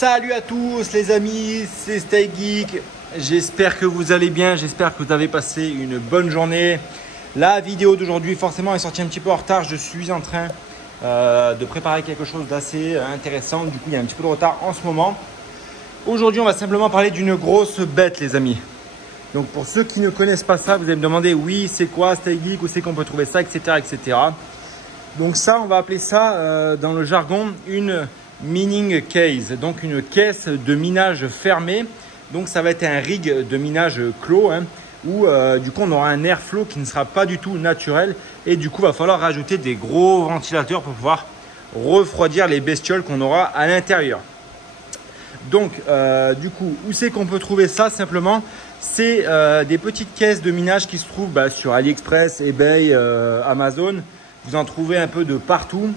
Salut à tous les amis, c'est Stay Geek. J'espère que vous allez bien, j'espère que vous avez passé une bonne journée. La vidéo d'aujourd'hui forcément est sortie un petit peu en retard. Je suis en train de préparer quelque chose d'assez intéressant. Du coup, il y a un petit peu de retard en ce moment. Aujourd'hui, on va simplement parler d'une grosse bête les amis. Donc pour ceux qui ne connaissent pas ça, vous allez me demander oui, c'est quoi Stay Geek, où c'est qu'on peut trouver ça, etc. etc. Donc ça, on va appeler ça dans le jargon une mining case, donc une caisse de minage fermée. Donc ça va être un rig de minage clos où du coup on aura un airflow qui ne sera pas du tout naturel et du coup il va falloir rajouter des gros ventilateurs pour pouvoir refroidir les bestioles qu'on aura à l'intérieur. Donc du coup où c'est qu'on peut trouver ça? Simplement c'est des petites caisses de minage qui se trouvent sur AliExpress, eBay, Amazon. Vous en trouvez un peu de partout.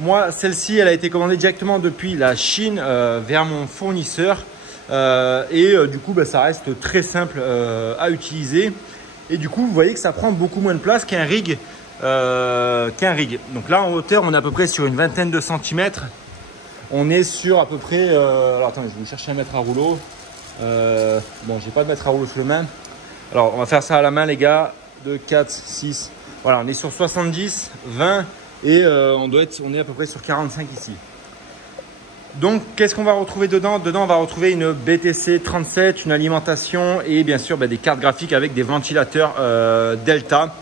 Moi, celle-ci, elle a été commandée directement depuis la Chine vers mon fournisseur. Du coup, ça reste très simple à utiliser. Et du coup, vous voyez que ça prend beaucoup moins de place qu'un rig. Donc là, en hauteur, on est à peu près sur une vingtaine de centimètres. On est sur à peu près… alors, attendez, je vais vous chercher un mètre à rouleau. Bon, j'ai pas de mètre à rouleau sous la main. Alors, on va faire ça à la main, les gars. 2, 4, 6… Voilà, on est sur 70, 20 et on est à peu près sur 45 ici. Donc, qu'est-ce qu'on va retrouver dedans? Dedans, on va retrouver une BTC 37, une alimentation et bien sûr des cartes graphiques avec des ventilateurs Delta.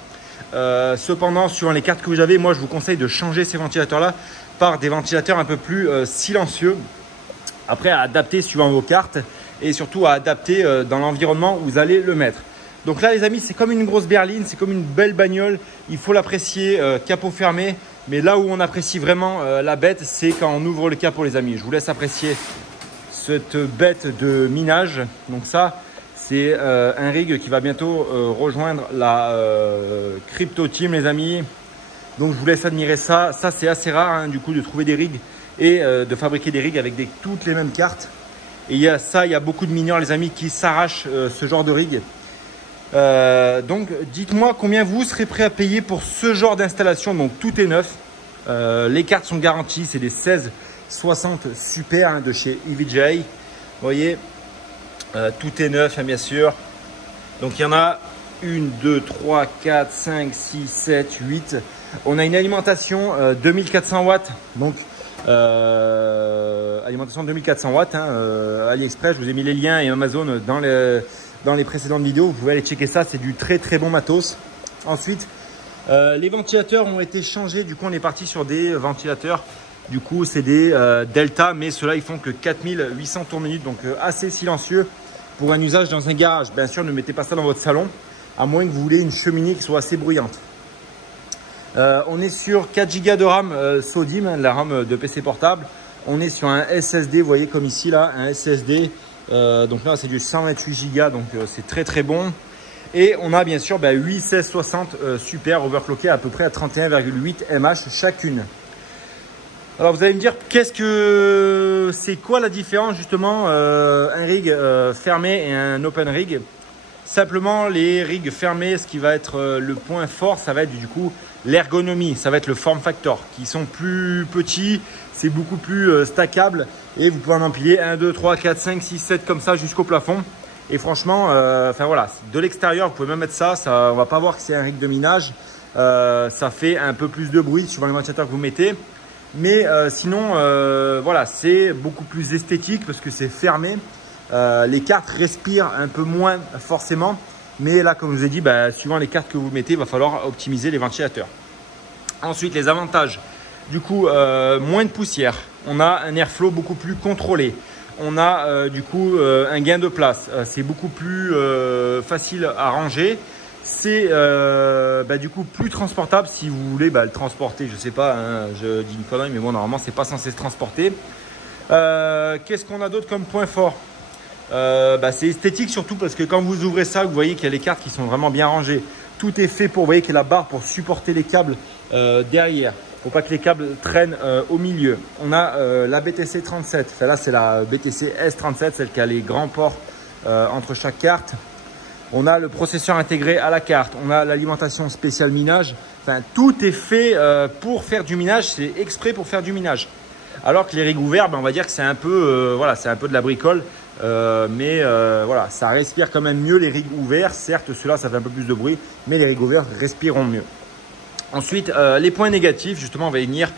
Cependant, suivant les cartes que vous avez, moi, je vous conseille de changer ces ventilateurs-là par des ventilateurs un peu plus silencieux. Après, à adapter suivant vos cartes et surtout à adapter dans l'environnement où vous allez le mettre. Donc là les amis, c'est comme une grosse berline, c'est comme une belle bagnole. Il faut l'apprécier capot fermé. Mais là où on apprécie vraiment la bête, c'est quand on ouvre le capot les amis. Je vous laisse apprécier cette bête de minage. Donc ça, c'est un rig qui va bientôt rejoindre la Crypto Team les amis. Donc je vous laisse admirer ça. Ça c'est assez rare du coup de trouver des rigs et de fabriquer des rigs avec toutes les mêmes cartes. Et il y a beaucoup de mineurs les amis qui s'arrachent ce genre de rig. Donc dites-moi combien vous serez prêt à payer pour ce genre d'installation. Donc tout est neuf, les cartes sont garanties, c'est des 1660 Super de chez EVGA. Vous voyez, tout est neuf bien sûr. Donc il y en a 1, 2, 3, 4, 5, 6, 7, 8. On a une alimentation 2400 watts. Donc alimentation 2400 watts AliExpress, je vous ai mis les liens et Amazon dans les précédentes vidéos, vous pouvez aller checker ça, c'est du très très bon matos. Ensuite, les ventilateurs ont été changés, du coup on est parti sur des ventilateurs, du coup c'est des Delta, mais ceux-là ils font que 4800 tours minute, donc assez silencieux pour un usage dans un garage. Bien sûr, ne mettez pas ça dans votre salon, à moins que vous voulez une cheminée qui soit assez bruyante. On est sur 4 Go de RAM SODIMM, la RAM de PC portable. On est sur un SSD, vous voyez comme ici là, un SSD. Donc là c'est du 128 Go, donc c'est très très bon. Et on a bien sûr 8 1660 Super overclocké à peu près à 31,8 mH chacune. Alors vous allez me dire c'est quoi la différence justement un rig fermé et un open rig? Simplement les rigs fermés, ce qui va être le point fort, ça va être du coup l'ergonomie, ça va être le form factor qui sont plus petits, c'est beaucoup plus stackable et vous pouvez en empiler 1, 2, 3, 4, 5, 6, 7 comme ça jusqu'au plafond. Et franchement, voilà, de l'extérieur, vous pouvez même mettre ça, on va pas voir que c'est un rig de minage. Ça fait un peu plus de bruit suivant le ventilateur que vous mettez. Mais sinon, voilà, c'est beaucoup plus esthétique parce que c'est fermé. Les cartes respirent un peu moins forcément. Mais là, comme je vous ai dit, suivant les cartes que vous mettez, il va falloir optimiser les ventilateurs. Ensuite, les avantages. Du coup, moins de poussière. On a un airflow beaucoup plus contrôlé. On a du coup un gain de place. C'est beaucoup plus facile à ranger. C'est du coup plus transportable si vous voulez le transporter. Je sais pas, je dis une connerie, mais bon, normalement, c'est pas censé se transporter. Qu'est-ce qu'on a d'autre comme point fort? C'est esthétique surtout parce que quand vous ouvrez ça, vous voyez qu'il y a les cartes qui sont vraiment bien rangées. Tout est fait pour, vous voyez qu'il y a la barre pour supporter les câbles derrière. Pour pas que les câbles traînent au milieu. On a la BTC 37. Celle-là, c'est la BTC S37, celle qui a les grands ports entre chaque carte. On a le processeur intégré à la carte. On a l'alimentation spéciale minage. Enfin, tout est fait pour faire du minage. C'est exprès pour faire du minage. Alors que les rigs ouverts, ben, on va dire que c'est un peu, voilà, c'est un peu de la bricole. Mais voilà, ça respire quand même mieux les rigs ouverts. Certes, ceux-là, ça fait un peu plus de bruit, mais les rigs ouverts respireront mieux. Ensuite, les points négatifs, justement, on va y venir.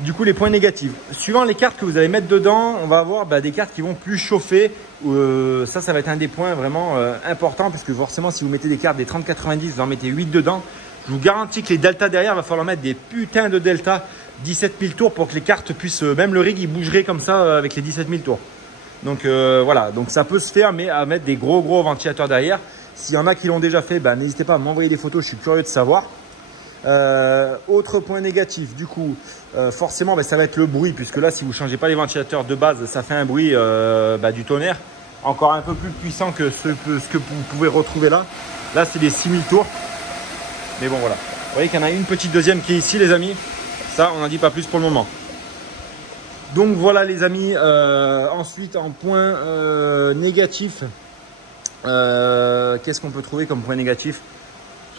Du coup, les points négatifs. Suivant les cartes que vous allez mettre dedans, on va avoir des cartes qui vont plus chauffer. Ça va être un des points vraiment importants, parce que forcément, si vous mettez des cartes des 3090, vous en mettez 8 dedans. Je vous garantis que les deltas derrière, il va falloir mettre des putains de deltas 17 000 tours pour que les cartes puissent, même le rig, il bougerait comme ça avec les 17 000 tours. Donc voilà, donc ça peut se faire, mais à mettre des gros ventilateurs derrière. S'il y en a qui l'ont déjà fait, n'hésitez pas à m'envoyer des photos, je suis curieux de savoir. Autre point négatif, du coup, forcément, ça va être le bruit, puisque là, si vous ne changez pas les ventilateurs de base, ça fait un bruit du tonnerre, encore un peu plus puissant que ce que vous pouvez retrouver là. Là, c'est des 6000 tours. Mais bon, voilà. Vous voyez qu'il y en a une petite deuxième qui est ici, les amis. Ça, on n'en dit pas plus pour le moment. Donc voilà, les amis. Ensuite, en point négatif, qu'est-ce qu'on peut trouver comme point négatif?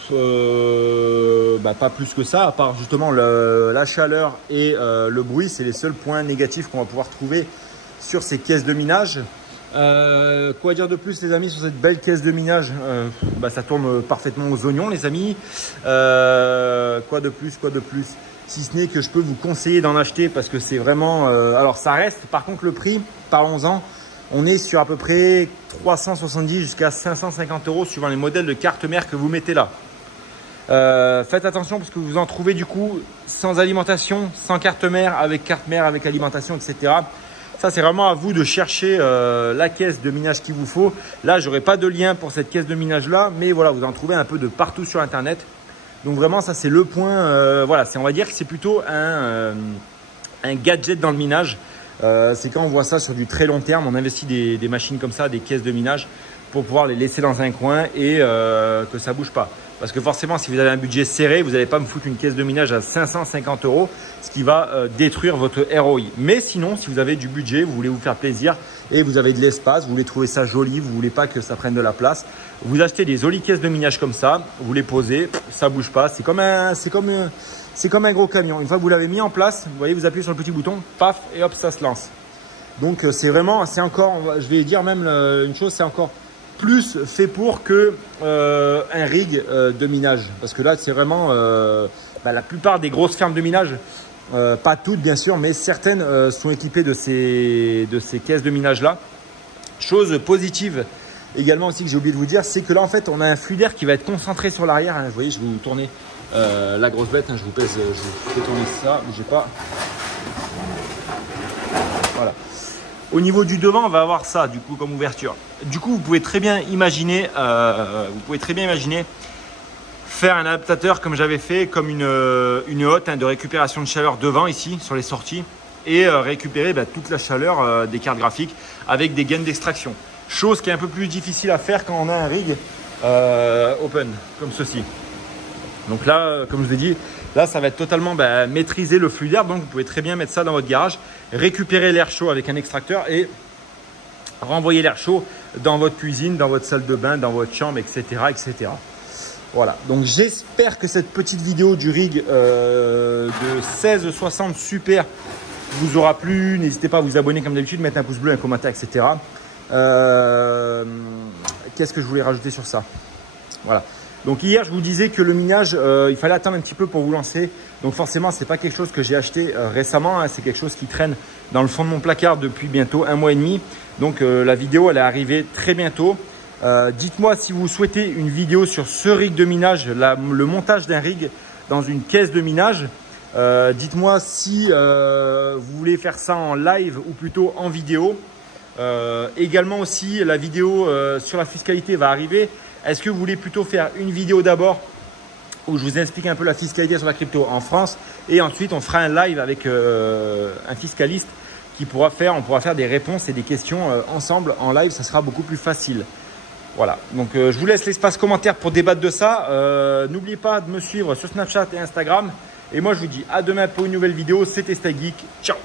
Pas plus que ça, à part justement la chaleur et le bruit. C'est les seuls points négatifs qu'on va pouvoir trouver sur ces caisses de minage. Quoi dire de plus, les amis, sur cette belle caisse de minage? Ça tourne parfaitement aux oignons, les amis. Quoi de plus, si ce n'est que je peux vous conseiller d'en acheter, parce que c'est vraiment alors ça reste, par contre le prix, parlons-en, on est sur à peu près 370 jusqu'à 550 € suivant les modèles de carte mère que vous mettez là. Faites attention, parce que vous en trouvez du coup sans alimentation, sans carte mère, avec alimentation, etc. Ça, c'est vraiment à vous de chercher la caisse de minage qu'il vous faut. Là, j'aurai pas de lien pour cette caisse de minage là, mais voilà, vous en trouvez un peu de partout sur internet. Donc vraiment, ça c'est le point. Voilà, on va dire que c'est plutôt un gadget dans le minage. C'est quand on voit ça sur du très long terme, on investit des machines comme ça, des caisses de minage, pour pouvoir les laisser dans un coin et que ça bouge pas. Parce que forcément, si vous avez un budget serré, vous n'allez pas me foutre une caisse de minage à 550 €, ce qui va détruire votre ROI. Mais sinon, si vous avez du budget, vous voulez vous faire plaisir et vous avez de l'espace, vous voulez trouver ça joli, vous voulez pas que ça prenne de la place, vous achetez des jolies caisses de minage comme ça, vous les posez, ça bouge pas. C'est comme un gros camion. Une fois que vous l'avez mis en place, vous voyez, vous appuyez sur le petit bouton, paf, et hop, ça se lance. Donc c'est encore, je vais dire même une chose, c'est encore plus fait pour que un rig de minage, parce que là c'est vraiment la plupart des grosses fermes de minage, pas toutes bien sûr, mais certaines sont équipées de ces caisses de minage là. Chose positive également aussi que j'ai oublié de vous dire, c'est que là en fait on a un flux d'air qui va être concentré sur l'arrière, hein. Vous voyez, je vais vous tourner la grosse bête, hein. Je vous pèse, je vous fais tourner ça, bougez pas. Voilà. Au niveau du devant, on va avoir ça du coup comme ouverture. Du coup, vous pouvez très bien imaginer, faire un adaptateur comme j'avais fait, comme une hotte de récupération de chaleur devant ici sur les sorties, et récupérer toute la chaleur des cartes graphiques avec des gaines d'extraction. Chose qui est un peu plus difficile à faire quand on a un rig open comme ceci. Donc là, comme je vous ai dit, là, ça va être totalement maîtriser le flux d'air. Donc, vous pouvez très bien mettre ça dans votre garage, récupérer l'air chaud avec un extracteur et renvoyer l'air chaud dans votre cuisine, dans votre salle de bain, dans votre chambre, etc. etc. Voilà. Donc, j'espère que cette petite vidéo du rig de 1660 Super vous aura plu. N'hésitez pas à vous abonner comme d'habitude, mettre un pouce bleu, un commentaire, etc. Qu'est-ce que je voulais rajouter sur ça? Voilà. Donc hier, je vous disais que le minage, il fallait attendre un petit peu pour vous lancer. Donc forcément, ce n'est pas quelque chose que j'ai acheté récemment, hein. C'est quelque chose qui traîne dans le fond de mon placard depuis bientôt 1 mois et demi. Donc la vidéo, elle est arrivée très bientôt. Dites-moi si vous souhaitez une vidéo sur ce rig de minage, le montage d'un rig dans une caisse de minage. Dites-moi si vous voulez faire ça en live ou plutôt en vidéo. Également aussi, la vidéo sur la fiscalité va arriver. Est-ce que vous voulez plutôt faire une vidéo d'abord où je vous explique un peu la fiscalité sur la crypto en France, et ensuite on fera un live avec un fiscaliste qui pourra faire, on pourra faire des réponses et des questions ensemble en live, ça sera beaucoup plus facile. Voilà, donc je vous laisse l'espace commentaire pour débattre de ça. N'oubliez pas de me suivre sur Snapchat et Instagram. Et moi je vous dis à demain pour une nouvelle vidéo. C'était Stay Geek. Ciao.